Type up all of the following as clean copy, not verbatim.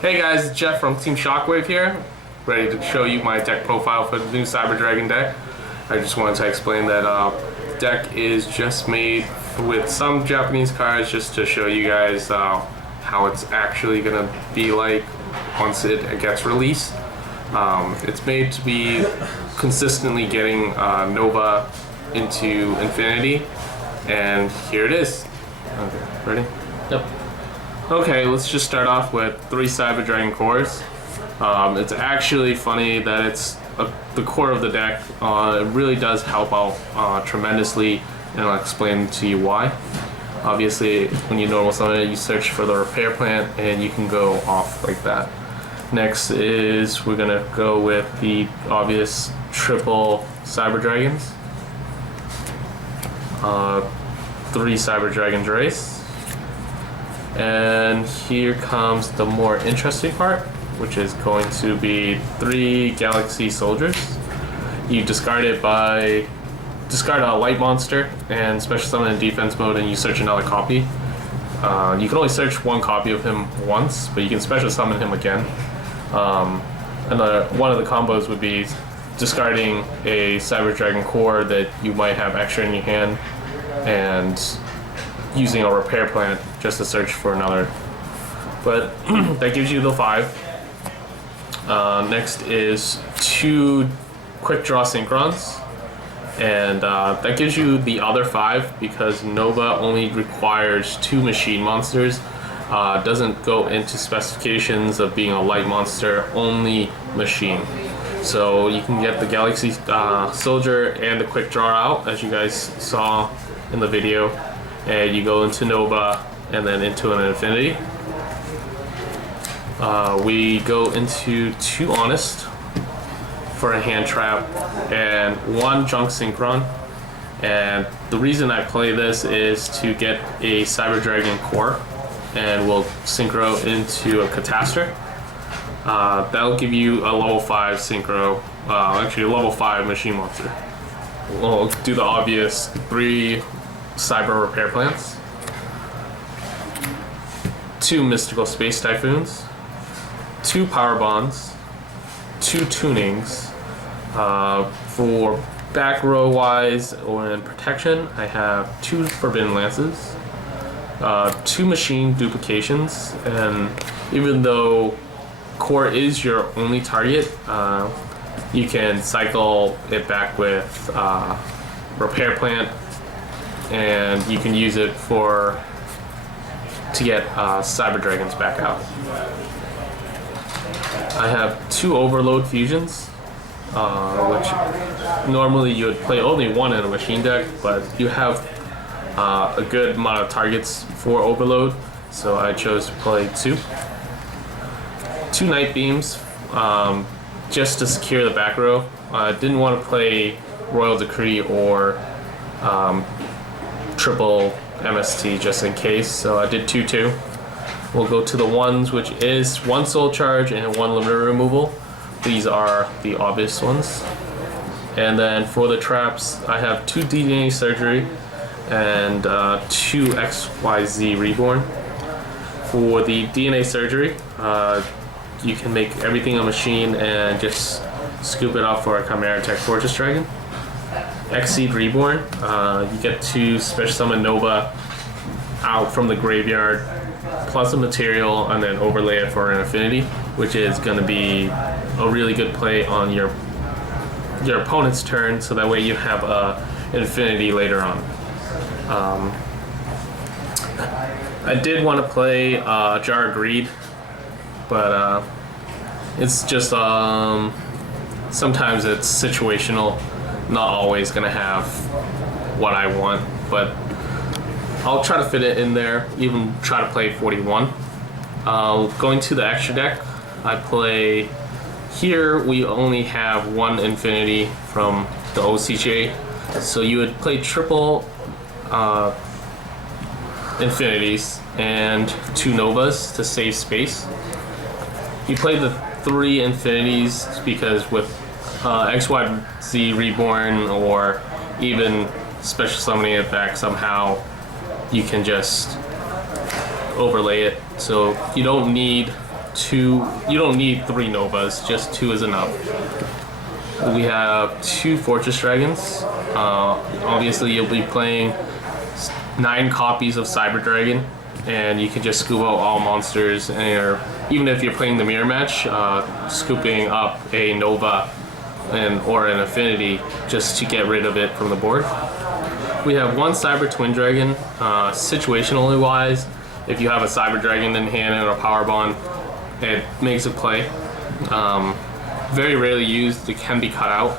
Hey guys, it's Jeff from Team Shockwave here, ready to show you my deck profile for the new Cyber Dragon deck. I just wanted to explain that deck is just made with some Japanese cards just to show you guys how it's actually going to be like once it gets released. It's made to be consistently getting Nova into Infinity, and here it is. Okay, ready? Yep. Okay, let's just start off with 3 Cyber Dragon cores. It's actually funny that it's the core of the deck. It really does help out tremendously, and I'll explain to you why. Obviously, when you normal summon it, you search for the repair plant, and you can go off like that. Next is we're gonna go with the obvious triple Cyber Dragons. 3 Cyber Dragon Drace. And here comes the more interesting part, which is going to be 3 Galaxy Soldiers. You discard a light monster and special summon in defense mode, and you search another copy. You can only search one copy of him once, but you can special summon him again. One of the combos would be discarding a Cyber Dragon core that you might have extra in your hand and using a repair plant just to search for another. But that gives you the 5. Next is 2 quick draw Synchrons, and that gives you the other 5 because Nova only requires 2 machine monsters. Doesn't go into specifications of being a light monster, only machine. So you can get the Galaxy Soldier and the quick draw out, as you guys saw in the video, and you go into Nova and then into an Infinity. We go into 2 Honest for a hand trap and 1 Junk Synchron. And the reason I play this is to get a Cyber Dragon core, and we'll synchro into a Catastor. That'll give you a level 5 synchro, actually a level 5 machine monster. We'll do the obvious 3 Cyber Repair Plants, 2 Mystical Space Typhoons, 2 Power Bonds, 2 Tunings. For back row wise or in protection, I have 2 Forbidden Lances, 2 Machine Duplications, and even though core is your only target, you can cycle it back with Repair Plant, and you can use it to get Cyber Dragons back out. I have 2 Overload Fusions, which normally you would play only 1 in a machine deck, but you have a good amount of targets for Overload, so I chose to play 2. 2 Night Beams, just to secure the back row. I didn't want to play Royal Decree or triple MST just in case, so I did 2/2. We'll go to the ones, which is 1 Soul Charge and 1 Limiter Removal. These are the obvious ones. And then for the traps, I have 2 DNA Surgery and 2 XYZ Reborn. For the DNA Surgery, you can make everything a machine and just scoop it up for a Chimera Tech Fortress Dragon. Exceed Reborn, you get to special summon Nova out from the graveyard plus a material and then overlay it for an Infinity, which is going to be a really good play on your opponent's turn, so that way you have a Infinity later on. I did want to play Jar of Greed, but it's just sometimes it's situational, not always gonna have what I want, but I'll try to fit it in there, even try to play 41. Going to the extra deck, I play here. We only have 1 Infinity from the OCJ, so you would play triple Infinities and 2 Novas to save space. You play the 3 Infinities because with XYZ Reborn or even special summoning it back somehow, you can just overlay it. So you don't need 2. You don't need 3 Novas, just 2 is enough. We have 2 Fortress Dragons. Obviously, you'll be playing 9 copies of Cyber Dragon, and you can just scoop out all monsters. And even if you're playing the mirror match, scooping up a Nova or an Affinity just to get rid of it from the board. We have 1 Cyber Twin Dragon. Situationally wise, if you have a Cyber Dragon in hand and a Power Bond, it makes a play. Very rarely used, it can be cut out.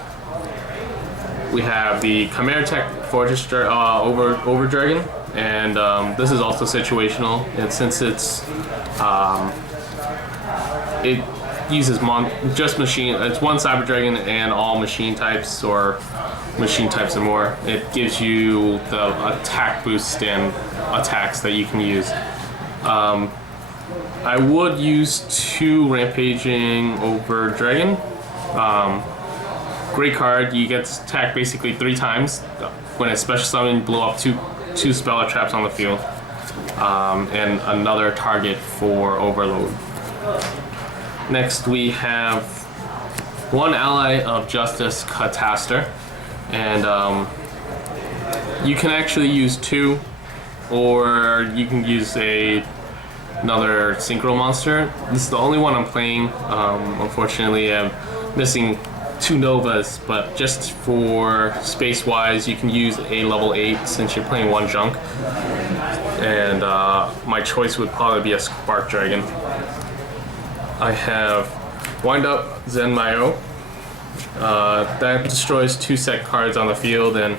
We have the Chimera Tech Fortress Over Dragon, and this is also situational. And since it uses just machine, it's 1 Cyber Dragon and all machine types or machine types and more. It gives you the attack boost and attacks that you can use. I would use 2 Rampaging Over Dragon. Great card. You get to attack basically 3 times when it's special summon, blow up two spell traps on the field, and another target for overload. Next we have 1 Ally of Justice, Catastor, and you can actually use 2, or you can use another synchro monster. This is the only one I'm playing. Unfortunately, I'm missing 2 Novas, but just for space wise, you can use a level 8 since you're playing 1 junk. And my choice would probably be a Spark Dragon. I have Wind Up Zenmayo. That destroys 2 set cards on the field, and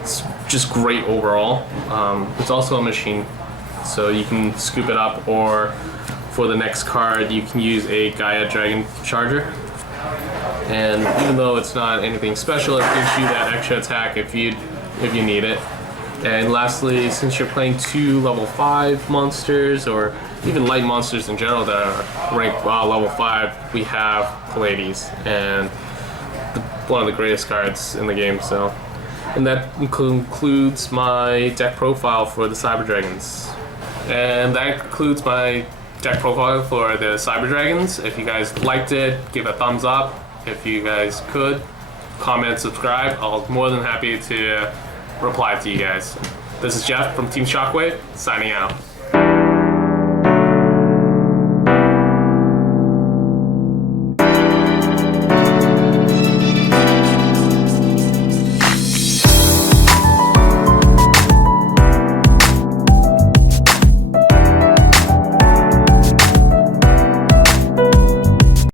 it's just great overall. It's also a machine, so you can scoop it up, or for the next card, you can use a Gaia Dragon Charger. And even though it's not anything special, it gives you that extra attack if you need it. And lastly, since you're playing 2 level 5 monsters, or even light monsters in general that are ranked level 5, we have Pallades, and one of the greatest cards in the game. So, and that concludes my deck profile for the Cyber Dragons. And that concludes my deck profile for the Cyber Dragons. If you guys liked it, give a thumbs up. If you guys could, comment, subscribe. I'll be more than happy to reply to you guys. This is Jeff from Team Shockwave, signing out.